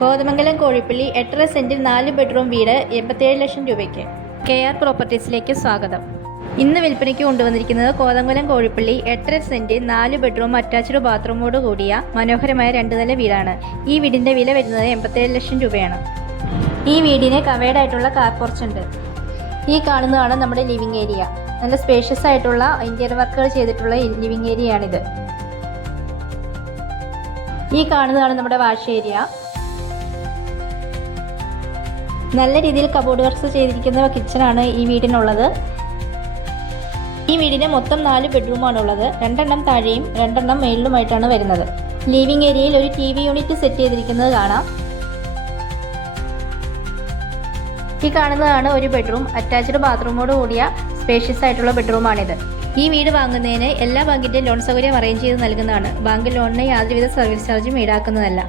കോതമംഗലം കോഴിപ്പള്ളി 8.5 സെന്റിൽ 4 ബെഡ്റൂം വീട് 87 ലക്ഷം രൂപയ്ക്ക്. KR പ്രോപ്പർട്ടീസിലേക്ക് സ്വാഗതം. ഇന്ന് വിൽപ്പനയ്ക്ക് കൊണ്ടുവന്നിരിക്കുന്നത് കോതമംഗലം കോഴിപ്പള്ളി 8.5 സെന്റിൽ 4 ബെഡ്റൂം അറ്റാച്ച്ഡ് ബാത്റൂമോട് കൂടിയ മനോഹരമായ 2 നില വീടാണ്. ഈ വീടിന്റെ വില വരുന്നത് 87 ലക്ഷം രൂപയാണ്. ഈ വീടിന് കവേർഡ് ആയിട്ടുള്ള കാർ പോർച്ച് ഉണ്ട്. ഈ കാണുന്നതാണ് നമ്മുടെ ലിവിംഗ് ഏരിയ. നല്ല സ്പേഷ്യസ് ആയിട്ടുള്ള ഇന്റീരിയർ വർക്കുകൾ ചെയ്തിട്ടുള്ള ലിവിംഗ് ഏരിയ ആണിത്. ഈ കാണുന്നതാണ് നമ്മുടെ വാഷ് ഏരിയ. നല്ല രീതിയിൽ കബോർഡ് വർക്ക്സ് ചെയ്തിരിക്കുന്ന കിച്ചണാണ് ഈ വീടിനുള്ളത്. ഈ വീടിന് മൊത്തം 4 ബെഡ്റൂമാണ് ഉള്ളത്. 2 എണ്ണം താഴെയും 2 എണ്ണം മേളിലുമായിട്ടാണ് വരുന്നത്. ലിവിംഗ് ഏരിയയിൽ ഒരു TV യൂണിറ്റ് സെറ്റ് ചെയ്തിരിക്കുന്നത് കാണാം. ഈ കാണുന്നതാണ് ഒരു ബെഡ്റൂം. അറ്റാച്ച്ഡ് ബാത്റൂമോട് കൂടിയ സ്പേഷ്യസ് ആയിട്ടുള്ള ബെഡ്റൂമാണിത്. ഈ വീട് വാങ്ങുന്നതിന് എല്ലാ ബാങ്കിന്റെ ലോൺ സൗകര്യം അറേഞ്ച് ചെയ്ത് നൽകുന്നതാണ്. ബാങ്ക് ലോണിന് യാതൊരുവിധ സർവീസ് ചാർജും ഈടാക്കുന്നതല്ല.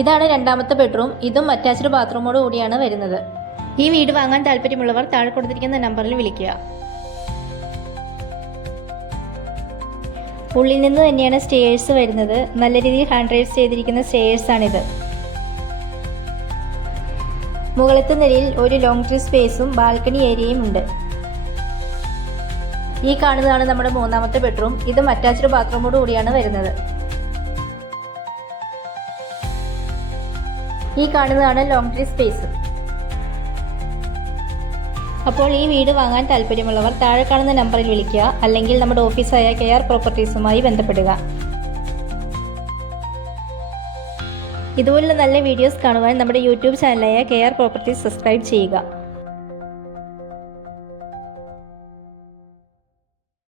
ഇതാണ് രണ്ടാമത്തെ ബെഡ്റൂം. ഇതും അറ്റാച്ച്ഡ് ബാത്റൂമോട് കൂടിയാണ് വരുന്നത്. ഈ വീട് വാങ്ങാൻ താല്പര്യമുള്ളവർ താഴെ കൊടുത്തിരിക്കുന്ന നമ്പറിൽ വിളിക്കുക. ഉള്ളിൽ നിന്ന് തന്നെയാണ് സ്റ്റെയർസ് വരുന്നത്. നല്ല രീതിയിൽ ഹാൻഡ് റൈസ് ചെയ്തിരിക്കുന്ന സ്റ്റെയർസ് ആണിത്. മുകളിലത്തെ നിലയിൽ ഒരു ലോങ് ട്രീ സ്പേസും ബാൽക്കണി ഏരിയയും ഉണ്ട്. ഈ കാണുന്നതാണ് നമ്മുടെ മൂന്നാമത്തെ ബെഡ്റൂം. ഇതും അറ്റാച്ച്ഡ് ബാത്റൂമോട് കൂടിയാണ് വരുന്നത്. ഈ കാണുന്നതാണ് ലോങ് ട്രീ സ്പേസ്. അപ്പോൾ ഈ വീട് വാങ്ങാൻ താല്പര്യമുള്ളവർ താഴെ കാണുന്ന നമ്പറിൽ വിളിക്കുക, അല്ലെങ്കിൽ നമ്മുടെ ഓഫീസായ KR പ്രോപ്പർട്ടീസുമായി ബന്ധപ്പെടുക. ഇതുപോലുള്ള നല്ല വീഡിയോസ് കാണുവാൻ നമ്മുടെ യൂട്യൂബ് ചാനലായ KR പ്രോപ്പർട്ടീസ് സബ്സ്ക്രൈബ് ചെയ്യുക.